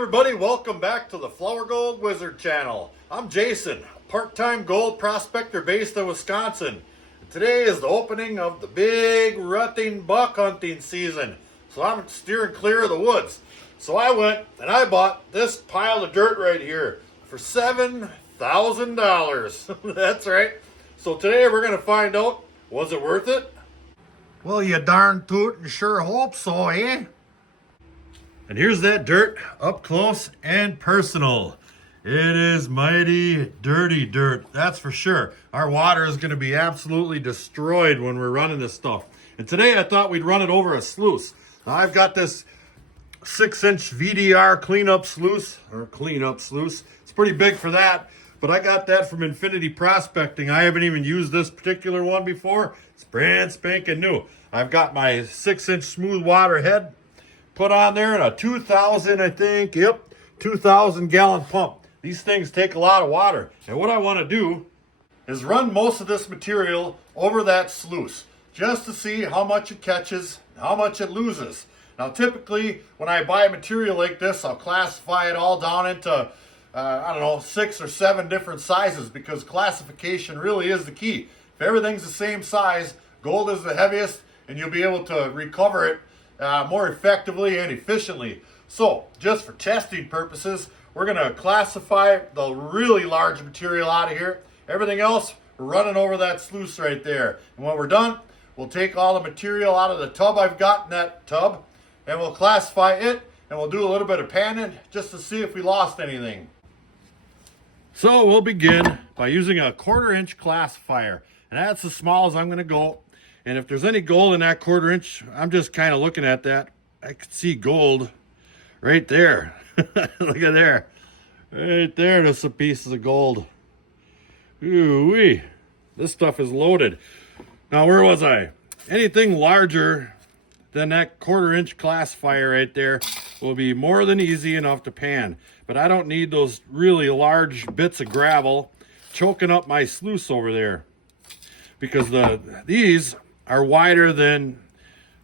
everybody, welcome back to the Flourgoldwizards channel. I'm Jason, a part-time gold prospector based in Wisconsin. Today is the opening of the big rutting buck hunting season, so I'm steering clear of the woods. So I went and I bought this pile of dirt right here for $7,000. That's right. So today we're going to find out, was it worth it? Well, you darn tootin' sure hope so, eh? And here's that dirt up close and personal. It is mighty dirty dirt, that's for sure. Our water is going to be absolutely destroyed when we're running this stuff. And today I thought we'd run it over a sluice. Now, I've got this 6-inch VDR cleanup sluice. It's pretty big for that, but I got that from Infinity Prospecting. I haven't even used this particular one before. It's brand spanking new. I've got my 6-inch smooth water head put on there in a 2,000, I think, 2,000 gallon pump. These things take a lot of water. And what I want to do is run most of this material over that sluice just to see how much it catches, how much it loses. Now, typically, when I buy material like this, I'll classify it all down into, 6 or 7 different sizes, because classification really is the key. If everything's the same size, gold is the heaviest, and you'll be able to recover it more effectively and efficiently. So, just for testing purposes, we're going to classify the really large material out of here. Everything else, we're running over that sluice right there. And when we're done, we'll take all the material out of the tub I've got in that tub, and we'll classify it, and we'll do a little bit of panning just to see if we lost anything. So we'll begin by using a 1/4 inch classifier, and that's as small as I'm going to go. And if there's any gold in that 1/4 inch, I'm just kind of looking at that. I can see gold right there. Look at there. Right there, there's some pieces of gold. Ooh-wee. This stuff is loaded. Now, where was I? Anything larger than that 1/4 inch classifier right there will be more than easy enough to pan. But I don't need those really large bits of gravel choking up my sluice over there, because these are wider than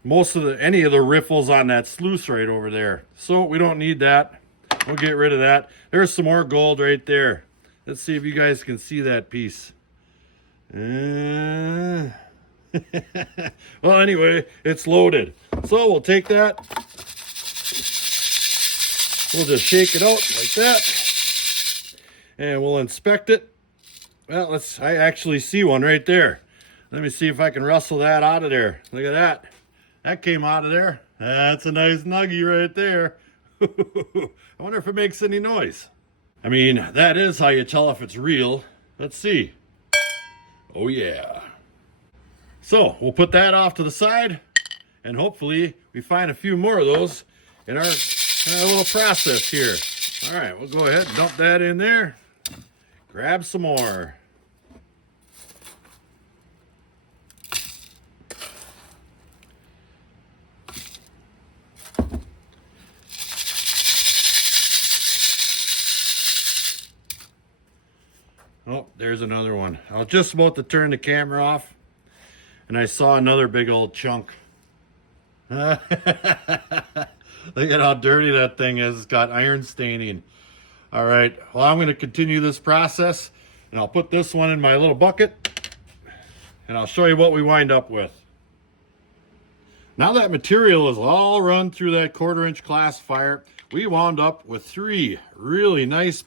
any of the riffles on that sluice right over there. So we don't need that. We'll get rid of that. There's some more gold right there. Let's see if you guys can see that piece. Well, anyway, it's loaded. So we'll take that. We'll just shake it out like that. And we'll inspect it. Well, I actually see one right there. Let me see if I can rustle that out of there. Look at that. That came out of there. That's a nice nuggie right there. I wonder if it makes any noise. I mean, that is how you tell if it's real. Let's see. Oh, yeah. So we'll put that off to the side, and hopefully we find a few more of those in our little process here. All right, we'll go ahead and dump that in there. Grab some more. Oh, there's another one. I was just about to turn the camera off, and I saw another big old chunk. Look at how dirty that thing is. It's got iron staining. All right, well, I'm going to continue this process, and I'll put this one in my little bucket, and I'll show you what we wind up with. Now that material is all run through that 1/4 inch classifier, we wound up with 3 really nice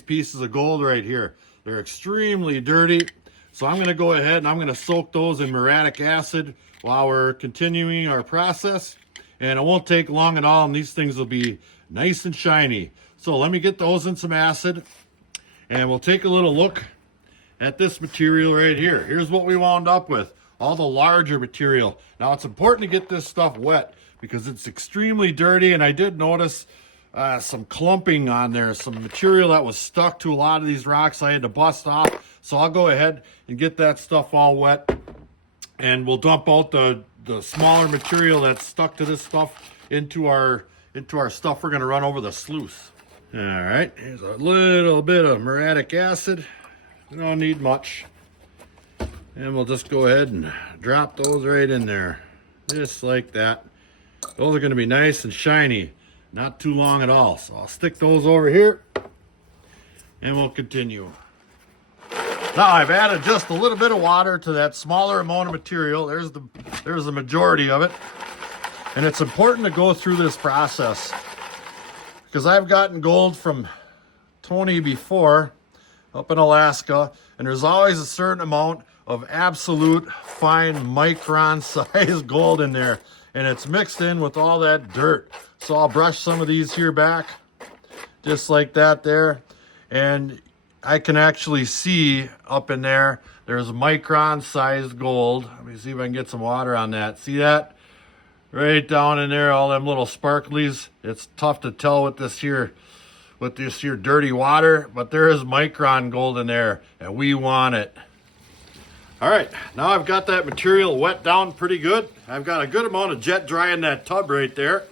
pieces of gold right here. They're extremely dirty, so I'm going to go ahead and I'm going to soak those in muriatic acid while we're continuing our process, and it won't take long at all, and these things will be nice and shiny. So let me get those in some acid, and we'll take a little look at this material right here. Here's what we wound up with, all the larger material. Now, it's important to get this stuff wet because it's extremely dirty, and I did notice some clumping on there, some material that was stuck to a lot of these rocks I had to bust off. So I'll go ahead and get that stuff all wet, and we'll dump out the smaller material that's stuck to this stuff into our stuff we're going to run over the sluice. All right, here's a little bit of muriatic acid. We don't need much. And we'll just go ahead and drop those right in there, just like that. Those are going to be nice and shiny. Not too long at all. So I'll stick those over here and we'll continue. Now I've added just a little bit of water to that smaller amount of material. There's the majority of it. And it's important to go through this process because I've gotten gold from Tony before up in Alaska, and there's always a certain amount of absolute fine micron size gold in there, and it's mixed in with all that dirt. So I'll brush some of these here back just like that there, and I can actually see up in there, there's micron sized gold. Let me see if I can get some water on that. See that? Right down in there, all them little sparklies. It's tough to tell with this here dirty water, but there is micron gold in there, and we want it. All right, now I've got that material wet down pretty good. I've got a good amount of jet dry in that tub right there.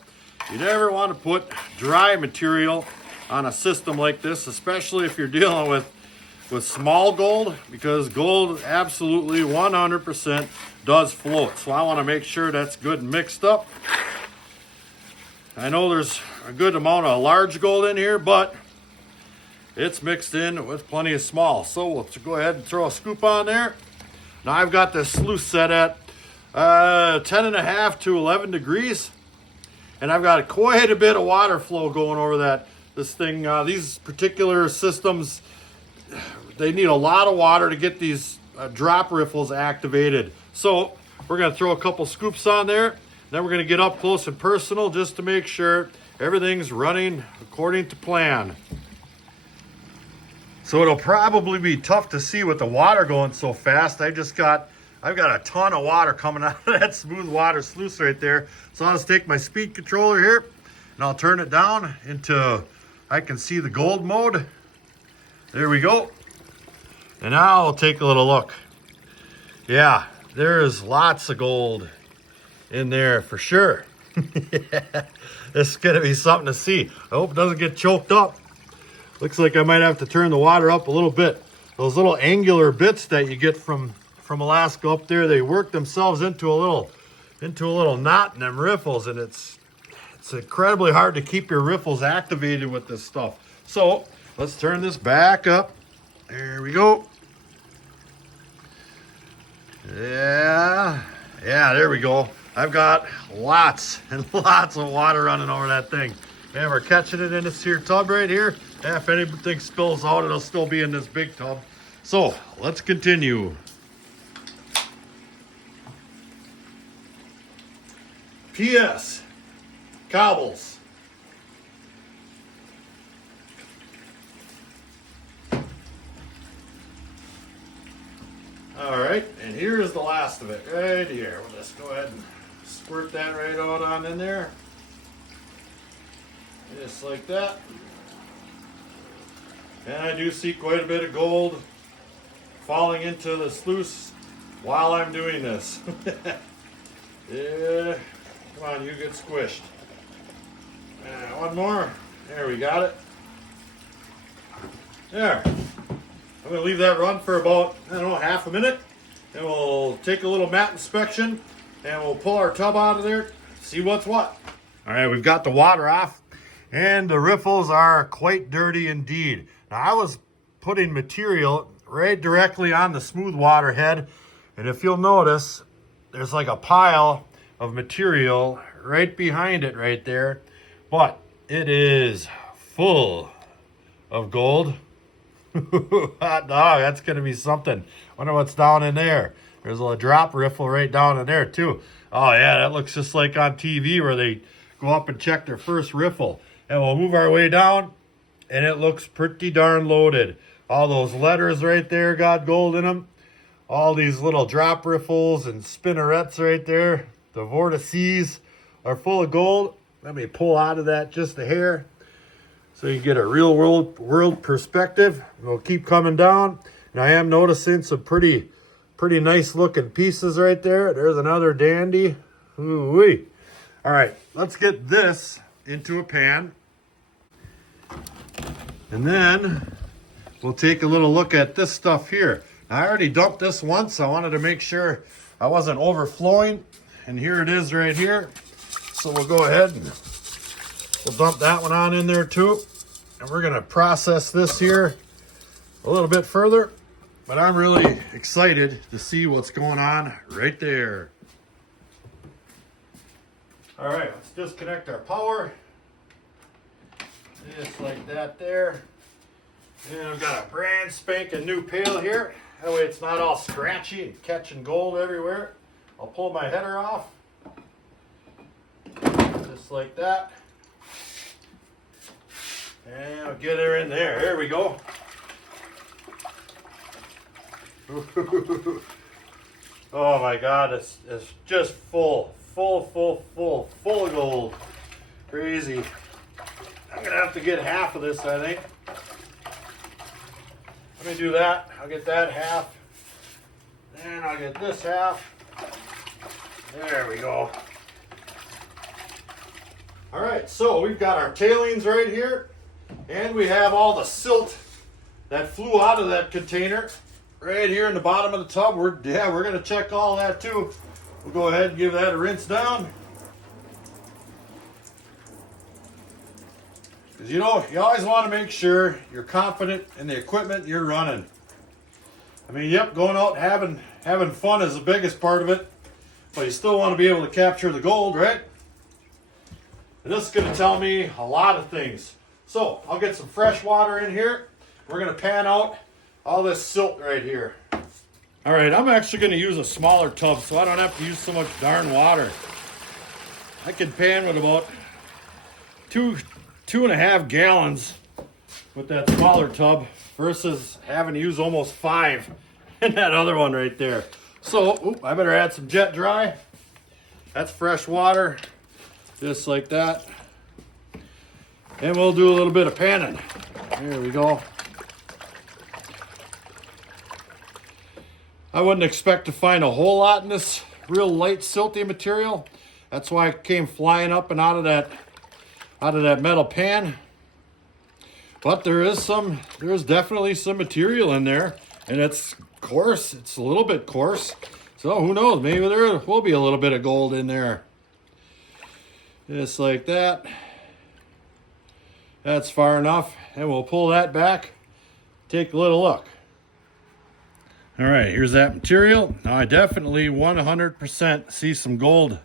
You never want to put dry material on a system like this, especially if you're dealing with small gold, because gold absolutely 100% does float. So I want to make sure that's good and mixed up. I know there's a good amount of large gold in here, but it's mixed in with plenty of small. So we'll go ahead and throw a scoop on there. Now I've got this sluice set at 10.5 to 11 degrees. And I've got quite a bit of water flow going over this thing. These particular systems, they need a lot of water to get these drop riffles activated. So we're going to throw a couple scoops on there. Then we're going to get up close and personal just to make sure everything's running according to plan. So it'll probably be tough to see with the water going so fast. I've got a ton of water coming out of that SMOOTHWATER Sluice right there. So I'll just take my speed controller here and I'll turn it down into, I can see the gold mode. There we go. And now I'll take a little look. Yeah, there's lots of gold in there for sure. Yeah, this is gonna be something to see. I hope it doesn't get choked up. Looks like I might have to turn the water up a little bit. Those little angular bits that you get from Alaska up there, they work themselves into a little knot in them riffles, and it's incredibly hard to keep your riffles activated with this stuff. So let's turn this back up. There we go. Yeah, there we go. I've got lots and lots of water running over that thing. And we're catching it in this here tub right here. And if anything spills out, it'll still be in this big tub. So let's continue. P.S. Cobbles. All right, and here's the last of it right here. We'll just go ahead and squirt that right out on in there. Just like that. And I do see quite a bit of gold falling into the sluice while I'm doing this. Yeah, come on, you get squished. One more. There, we got it. There. I'm going to leave that run for about, I don't know, half a minute. And we'll take a little mat inspection and we'll pull our tub out of there, see what's what. All right, we've got the water off and the riffles are quite dirty indeed. Now, I was putting material right directly on the SMOOTHWATER head, and if you'll notice, there's like a pile of material right behind it right there, but it is full of gold. Hot dog, that's gonna be something. Wonder what's down in there. There's a drop riffle right down in there too. Oh yeah, that looks just like on TV where they go up and check their first riffle. And we'll move our way down, and it looks pretty darn loaded. All those letters right there got gold in them. All these little drop riffles and spinnerets right there, the vortices, are full of gold. Let me pull out of that just a hair so you get a real world perspective. We'll keep coming down, and I am noticing some pretty nice looking pieces right there. There's another dandy. Ooh-wee. All right, let's get this into a pan, and then we'll take a little look at this stuff here. I already dumped this once. I wanted to make sure I wasn't overflowing, and here it is right here. So we'll go ahead and We'll dump that one on in there too. And we're gonna process this here a little bit further. But I'm really excited to see what's going on right there. All right, let's disconnect our power. Just like that there. And I've got a brand spanking new pail here. That way it's not all scratchy and catching gold everywhere. I'll pull my header off. Just like that. And I'll get her in there. There we go. Oh my God, it's just full of gold. Crazy. I'm gonna have to get half of this, I think. Let me do that. I'll get that half. Then I'll get this half. There we go. All right, so we've got our tailings right here, and we have all the silt that flew out of that container right here in the bottom of the tub. We're gonna check all that too. We'll go ahead and give that a rinse down. Because you know, you always want to make sure you're confident in the equipment you're running. I mean, yep, going out and having fun is the biggest part of it, but you still want to be able to capture the gold, right? And this is going to tell me a lot of things. So I'll get some fresh water in here. We're going to pan out all this silt right here. All right, I'm actually going to use a smaller tub so I don't have to use so much darn water. I can pan with about two and a half gallons with that smaller tub versus having to use almost 5 in that other one right there. So, I better add some jet dry. That's fresh water, just like that. And we'll do a little bit of panning. There we go. I wouldn't expect to find a whole lot in this real light silty material. That's why it came flying up and out of that metal pan. But there's definitely some material in there, and it's coarse. It's a little bit coarse. So who knows, maybe there will be a little bit of gold in there. Just like that. That's far enough, and we'll pull that back, take a little look. All right, here's that material. Now I definitely 100% see some gold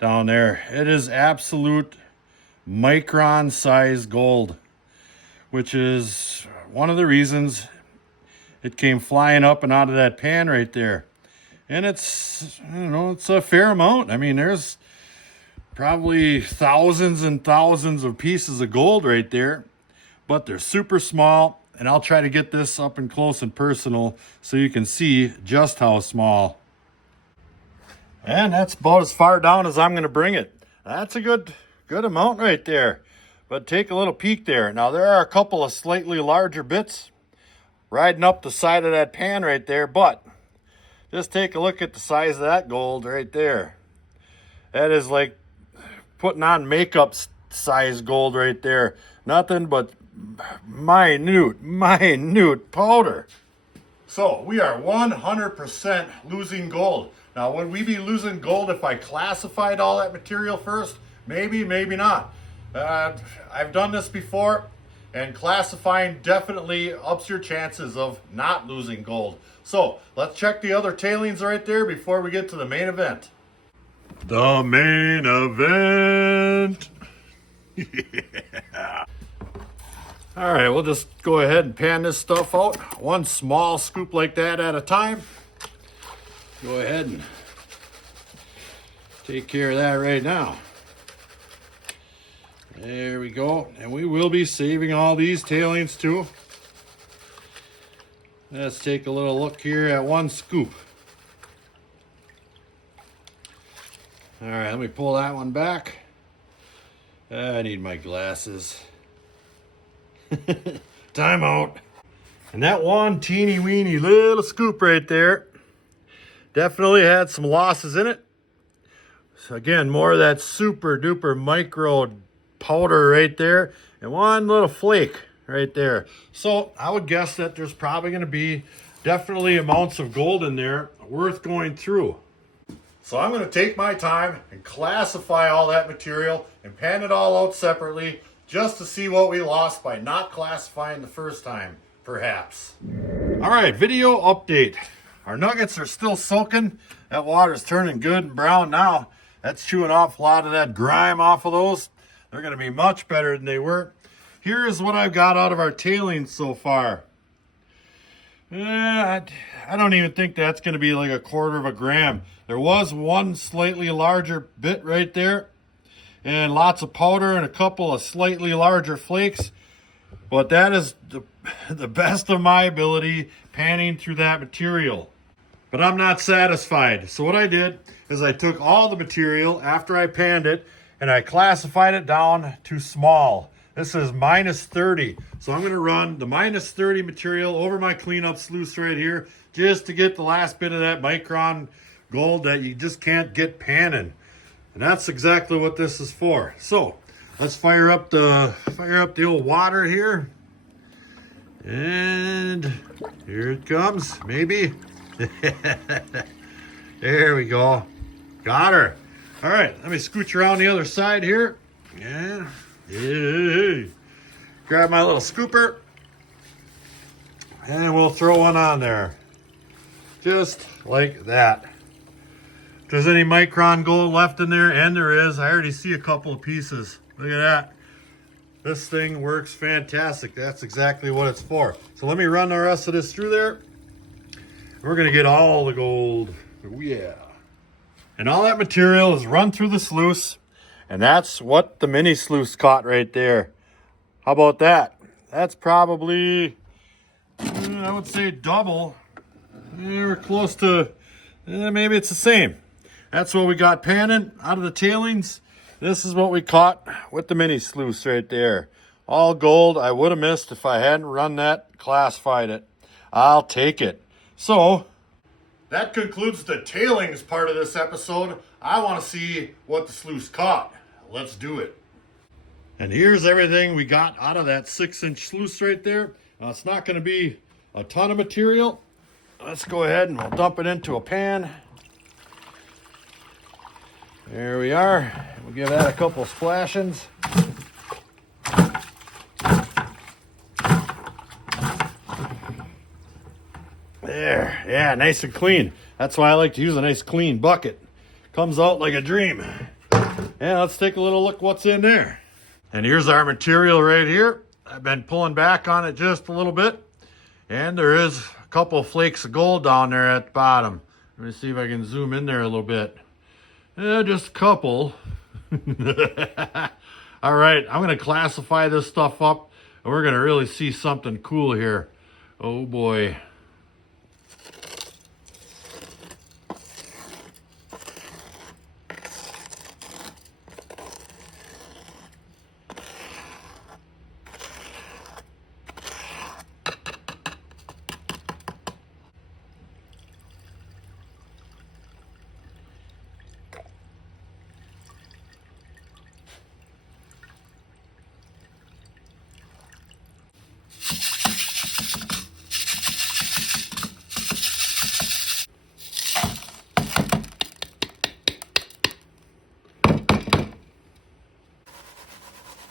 down there. It is absolute micron size gold, which is one of the reasons it came flying up and out of that pan right there. And it's, it's a fair amount. I mean, there's probably thousands and thousands of pieces of gold right there, but they're super small. And I'll try to get this up and close and personal so you can see just how small. And that's about as far down as I'm going to bring it. That's a good amount right there. But take a little peek there. Now there are a couple of slightly larger bits riding up the side of that pan right there, but just take a look at the size of that gold right there. That is like putting on makeup size gold right there. Nothing but minute powder. So we are 100% losing gold. Now, would we be losing gold if I classified all that material first? Maybe, maybe not. I've done this before, and classifying definitely ups your chances of not losing gold. So let's check the other tailings right there before we get to the main event. The main event. Yeah. All right, we'll just go ahead and pan this stuff out. One small scoop like that at a time. Go ahead and take care of that right now. There we go. And we will be saving all these tailings too. Let's take a little look here at one scoop. All right, let me pull that one back. I need my glasses. Time out. And that one teeny weeny little scoop right there definitely had some losses in it. So again, more of that super duper micro powder right there, and one little flake right there. So I would guess that there's probably going to be definitely amounts of gold in there worth going through. So I'm going to take my time and classify all that material and pan it all out separately just to see what we lost by not classifying the first time, perhaps. All right, video update. Our nuggets are still soaking. That water's turning good and brown now. That's chewing off a lot of that grime off of those. They're going to be much better than they were. Here's what I've got out of our tailings so far. I don't even think that's going to be like 1/4 of a gram. There was one slightly larger bit right there, and lots of powder and a couple of slightly larger flakes. But that is the best of my ability panning through that material. But I'm not satisfied. So what I did is I took all the material after I panned it and I classified it down to small. This is -30. So I'm going to run the -30 material over my cleanup sluice right here just to get the last bit of that micron gold that you just can't get panning. And that's exactly what this is for. So let's fire up the old water here. And here it comes, maybe. There we go. Got her. All right, let me scooch around the other side here. Yeah. Grab my little scooper. And we'll throw one on there. Just like that. If there's any micron gold left in there, and there is, I already see a couple of pieces. Look at that. This thing works fantastic. That's exactly what it's for. So let me run the rest of this through there. We're going to get all the gold. Oh, yeah. And all that material is run through the sluice. And that's what the mini sluice caught right there. How about that? That's probably, I would say double. We're close to, maybe it's the same. That's what we got panning out of the tailings. This is what we caught with the mini sluice right there. All gold. I would have missed if I hadn't run that, classified it. I'll take it. So, that concludes the tailings part of this episode. I want to see what the sluice caught. Let's do it. And here's everything we got out of that 6-inch sluice right there. Now, it's not going to be a ton of material. Let's go ahead and we'll dump it into a pan. There we are. We'll give that a couple splashings. There, yeah, nice and clean. That's why I like to use a nice clean bucket. Comes out like a dream. And let's take a little look what's in there. And here's our material right here. I've been pulling back on it just a little bit. And there is a couple of flakes of gold down there at the bottom. Let me see if I can zoom in there a little bit. Just a couple. All right, I'm going to classify this stuff up. And we're going to really see something cool here. Oh boy.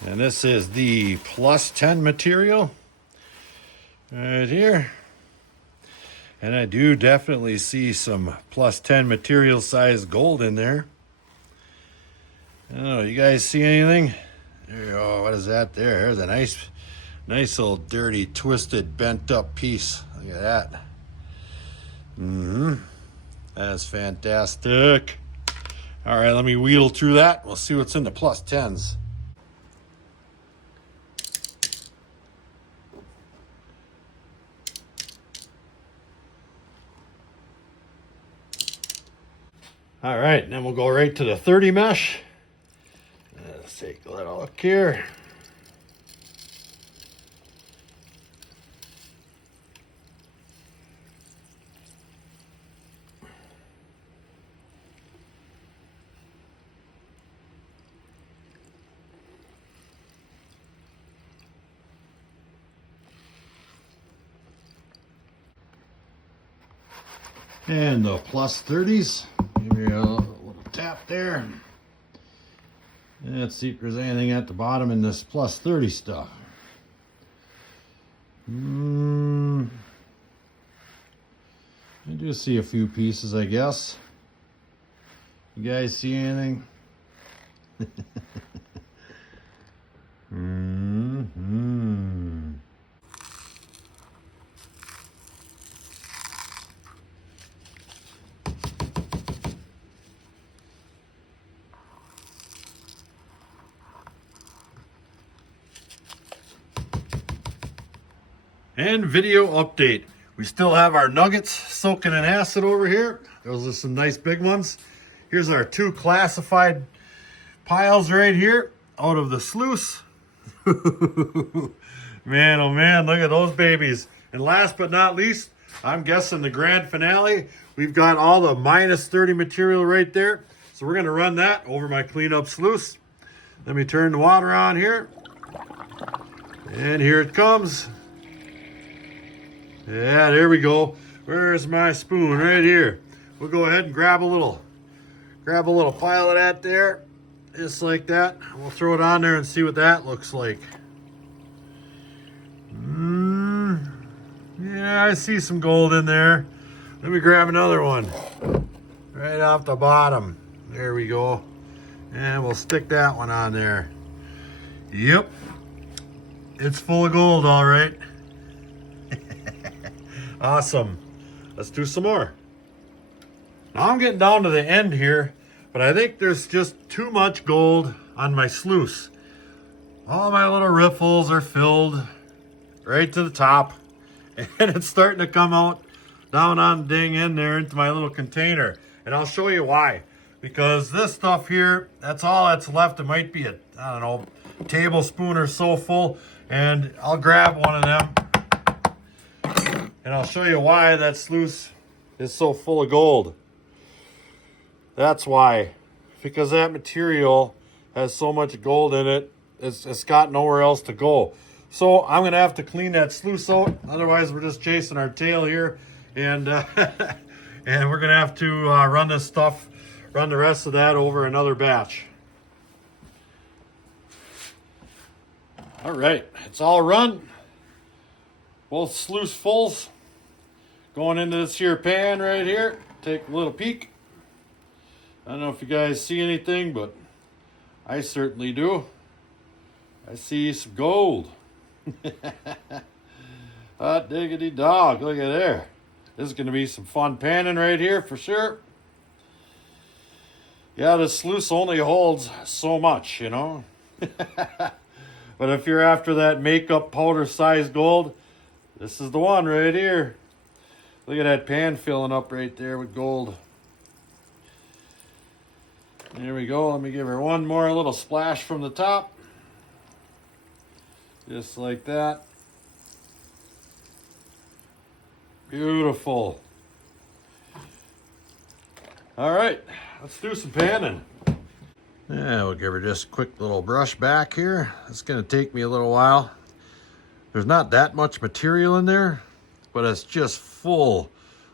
And this is the +10 material right here. And I do definitely see some +10 material size gold in there. I don't know, you guys see anything? Oh, what is that there? There's a nice old dirty, twisted, bent up piece. Look at that. That's fantastic. All right, let me wheedle through that. We'll see what's in the +10s. All right, and then we'll go right to the 30 mesh. Let's take a little look here. And the +30s. Maybe I'll there. Let's see if there's anything at the bottom in this plus 30 stuff. I do see a few pieces, I guess. You guys see anything? And video update. We still have our nuggets soaking in acid over here. Those are some nice big ones. Here's our 2 classified piles right here out of the sluice. Man, oh man, look at those babies. And last but not least, I'm guessing the grand finale, we've got all the minus 30 material right there. So we're gonna run that over my cleanup sluice. Let me turn the water on here. And here it comes. Yeah, there we go. Where's my spoon? Right here. We'll go ahead and grab a little pile of that there, just like that. We'll throw it on there and see what that looks like. Yeah, I see some gold in there. Let me grab another one. Right off the bottom. There we go. And we'll stick that one on there. Yep. It's full of gold, all right. Awesome. Let's do some more. Now I'm getting down to the end here, but I think there's just too much gold on my sluice. All my little riffles are filled right to the top, and it's starting to come out down on the dang end there into my little container. And I'll show you why. Because this stuff here, that's all that's left. It might be a, I don't know, tablespoon or so full, and I'll grab one of them. And I'll show you why that sluice is so full of gold. That's why. Because that material has so much gold in it, it's got nowhere else to go. So I'm going to have to clean that sluice out. Otherwise, we're just chasing our tail here. And, and we're going to have to run the rest of that over another batch. All right, it's all run. Both sluice fulls going into this here pan right here. Take a little peek. I don't know if you guys see anything, but I certainly do. I see some gold. Hot diggity dog, look at there. This is going to be some fun panning right here for sure. Yeah, this sluice only holds so much, you know. But if you're after that makeup powder size gold, this is the one right here. Look at that pan filling up right there with gold. There we go. Let me give her one more little splash from the top. Just like that. Beautiful. All right, let's do some panning. Yeah, we'll give her just a quick little brush back here. It's going to take me a little while. There's not that much material in there, but it's just full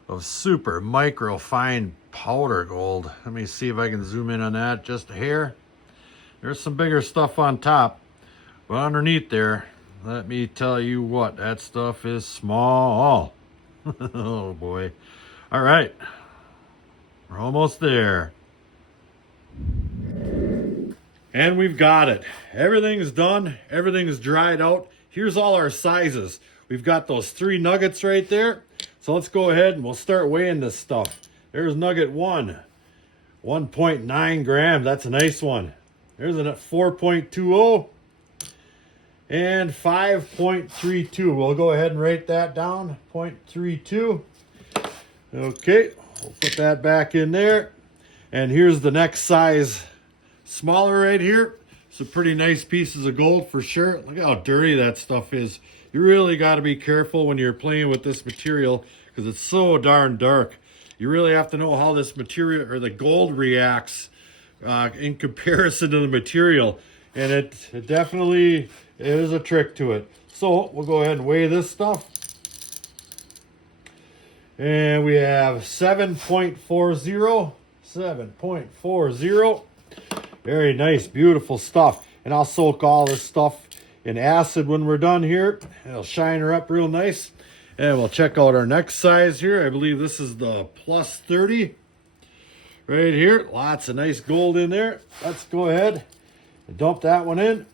of super micro fine powder gold. Let me see if I can zoom in on that just a hair. There's some bigger stuff on top, but underneath there, let me tell you what, that stuff is small. Oh boy. All right, we're almost there. And we've got it. Everything's done. Everything's dried out. Here's all our sizes. We've got those 3 nuggets right there. So let's go ahead and we'll start weighing this stuff. There's nugget 1, 1.9 grams. That's a nice one. There's a 4.20 and 5.32. We'll go ahead and write that down. 0.32. Okay, we'll put that back in there. And here's the next size, smaller right here. Some pretty nice pieces of gold for sure. Look how dirty that stuff is. You really got to be careful when you're playing with this material because it's so darn dark. You really have to know how this material or the gold reacts in comparison to the material. And it definitely is a trick to it. So we'll go ahead and weigh this stuff. And we have 7.40, 7.40. Very nice, beautiful stuff. And I'll soak all this stuff in acid when we're done here. It'll shine her up real nice. And we'll check out our next size here. I believe this is the plus 30 right here. Lots of nice gold in there. Let's go ahead and dump that one in.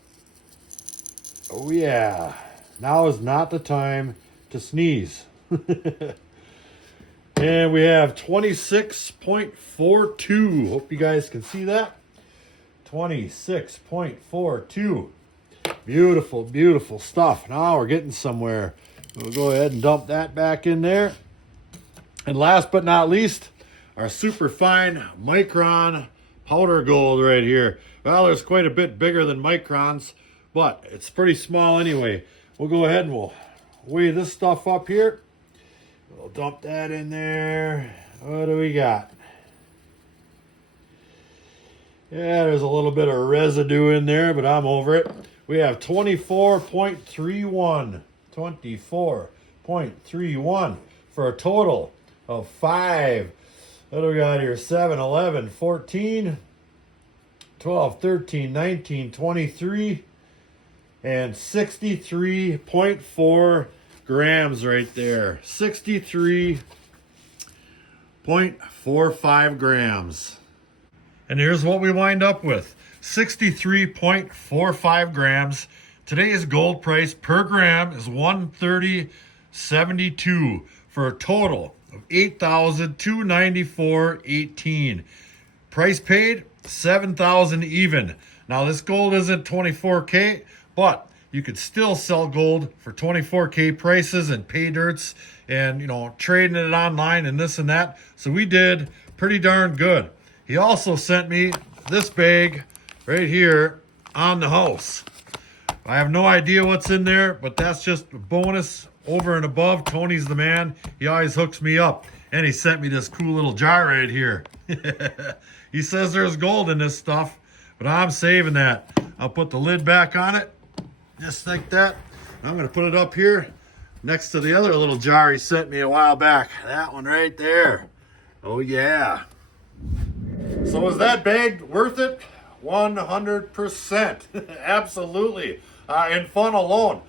Oh yeah, now is not the time to sneeze. And we have 26.42. Hope you guys can see that. 26.42. Beautiful, beautiful stuff. Now we're getting somewhere. We'll go ahead and dump that back in there. And last but not least, our super fine micron powder gold right here. Well, there's quite a bit bigger than microns, but it's pretty small anyway. We'll go ahead and we'll weigh this stuff up here. We'll dump that in there. What do we got? Yeah, there's a little bit of residue in there, but I'm over it. We have 24.31. 24.31 for a total of 5. What do we got here? 7, 11, 14, 12, 13, 19, 23, and 63.4 grams right there. 63.45 grams. And here's what we wind up with. 63.45 grams. Today's gold price per gram is $130.72 for a total of $8,294.18. Price paid $7,000 even. Now this gold isn't 24K, but you could still sell gold for 24K prices and pay dirts and, you know, trading it online and this and that. So we did pretty darn good. He also sent me this bag right here on the house. I have no idea what's in there, but that's just a bonus over and above. Tony's the man. He always hooks me up. And he sent me this cool little jar right here. He says there's gold in this stuff, but I'm saving that. I'll put the lid back on it, just like that. I'm going to put it up here next to the other little jar he sent me a while back. That one right there. Oh, yeah. So was that bag worth it? 100%. Absolutely. And fun alone.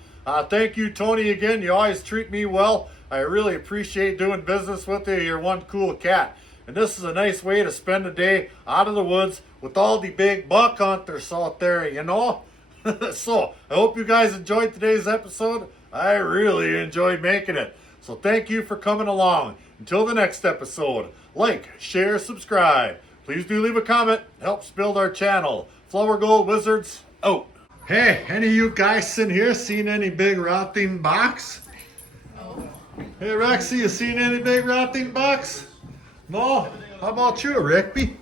Thank you, Tony, again. You always treat me well. I really appreciate doing business with you. You're one cool cat. And this is a nice way to spend a day out of the woods with all the big buck hunters out there, you know? So, I hope you guys enjoyed today's episode. I really enjoyed making it. So thank you for coming along. Until the next episode, like, share, subscribe. Please do leave a comment. Helps build our channel. Flourgoldwizards out. Hey, any of you guys in here seen any big rotting box? No. Hey, Rexy, you seen any big rotting box? No? How about you, Rigby?